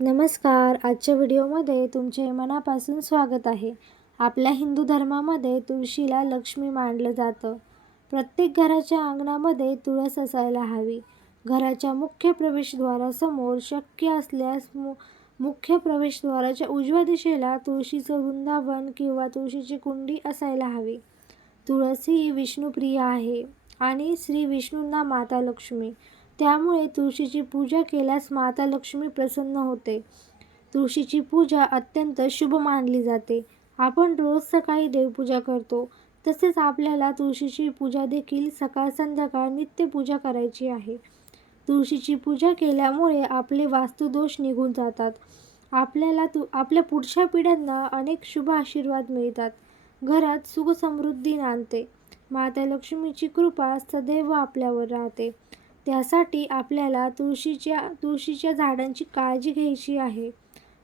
नमस्कार. आजच्या व्हिडिओमध्ये तुमचे मनापासून स्वागत आहे. आपल्या हिंदू धर्मामध्ये तुळशीला लक्ष्मी मानलं जातं. प्रत्येक घराच्या अंगणामध्ये तुळस असायला हवी. घराच्या मुख्य प्रवेशद्वारासमोर शक्य असल्यास मु मुख्य प्रवेशद्वाराच्या उजव्या दिशेला तुळशीचं वृंदावन किंवा तुळशीची कुंडी असायला हवी. तुळस ही विष्णुप्रिय आहे आणि श्री विष्णूंना माता लक्ष्मी. त्यामुळे तुळशीची पूजा केल्यास माता लक्ष्मी प्रसन्न होते. तुळशीची पूजा अत्यंत शुभ मानली जाते. आपण रोज सकाळी देवपूजा करतो. तसेच आपल्याला तुळशीची पूजा देखील सकाळ संध्याकाळ नित्यपूजा करायची आहे. तुळशीची पूजा केल्यामुळे आपले वास्तुदोष निघून जातात. आपल्याला तु आपल्या पुढच्या पिढ्यांना अनेक शुभ आशीर्वाद मिळतात. घरात सुखसमृद्धी नांदते. माता लक्ष्मीची कृपा सदैव आपल्यावर राहते. त्यासाठी आपल्याला तुळशीच्या तुळशीच्या झाडांची काळजी घ्यायची आहे.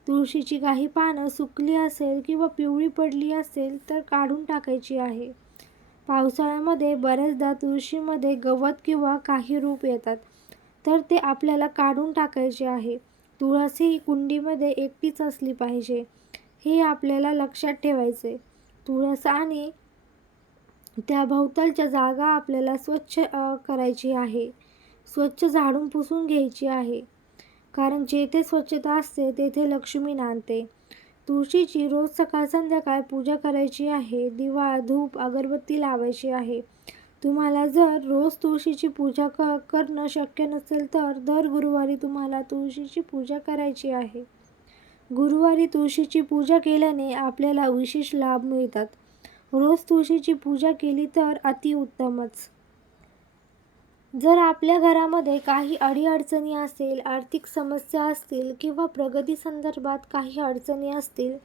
तुळशीची काही पानं सुकली असेल किंवा पिवळी पडली असेल तर काढून टाकायची आहे. पावसाळ्यामध्ये बऱ्याचदा तुळशीमध्ये गवत किंवा काही रूप येतात तर ते आपल्याला काढून टाकायचे आहे. तुळस ही कुंडीमध्ये एकटीच असली पाहिजे हे आपल्याला लक्षात ठेवायचे तुळस आणि त्या भोवतालच्या जागा आपल्याला स्वच्छ करायची आहे. स्वच्छ झाडून पुसून घ्यायची आहे. कारण जेथे स्वच्छता असते तेथे लक्ष्मी नांदते. तुळशीची रोज सकाळ संध्याकाळ पूजा करायची आहे. दिवा धूप अगरबत्ती लावायची आहे. तुम्हाला जर रोज तुळशीची पूजा क करणं शक्य नसेल तर दर गुरुवारी तुम्हाला तुळशीची पूजा करायची आहे. गुरुवारी तुळशीची पूजा केल्याने आपल्याला विशेष लाभ मिळतात. रोज तुळशीची पूजा केली तर अतिउत्तमच. जर आपल्या घरामध्ये काही अडीअडचणी असेल आर्थिक समस्या असतील किंवा प्रगती संदर्भात काही अडचणी असतील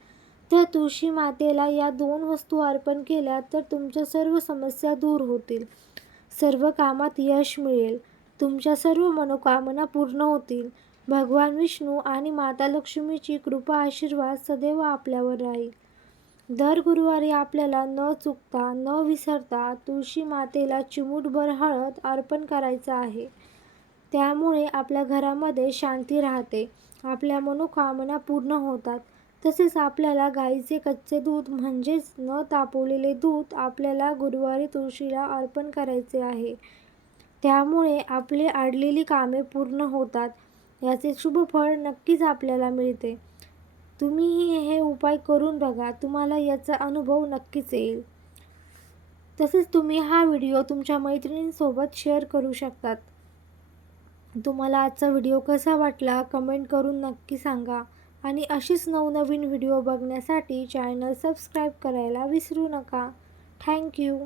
तर तुळशी मातेला या दोन वस्तू अर्पण केल्या तर तुमच्या सर्व समस्या दूर होतील. सर्व कामात यश मिळेल. तुमच्या सर्व मनोकामना पूर्ण होतील. भगवान विष्णू आणि माता लक्ष्मीची कृपा आशीर्वाद सदैव आपल्यावर राहील. दर गुरुवारी आपल्याला न चुकता न विसरता तुळशी मातेला चिमूटभर हळद अर्पण करायचं आहे. त्यामुळे आपल्या घरामध्ये शांती राहते. आपल्या मनोकामना पूर्ण होतात. तसेच आपल्याला गाईचे कच्चे दूध म्हणजेच न तापवलेले दूध आपल्याला गुरुवारी तुळशीला अर्पण करायचे आहे. त्यामुळे आपले आडलेली कामे पूर्ण होतात. याचे शुभ फळ नक्कीच आपल्याला मिळते. तुम्हीही हे उपाय करून बघा तुम्हाला याचा अनुभव नक्कीच येईल. तसेच तुम्ही हा व्हिडिओ तुमच्या मैत्रिणींसोबत शेअर करू शकतात. तुम्हाला आजचा व्हिडिओ कसा वाटला कमेंट करून नक्की सांगा. आणि अशीच नवनवीन व्हिडिओ बघण्यासाठी चॅनल सबस्क्राईब करायला विसरू नका. थँक्यू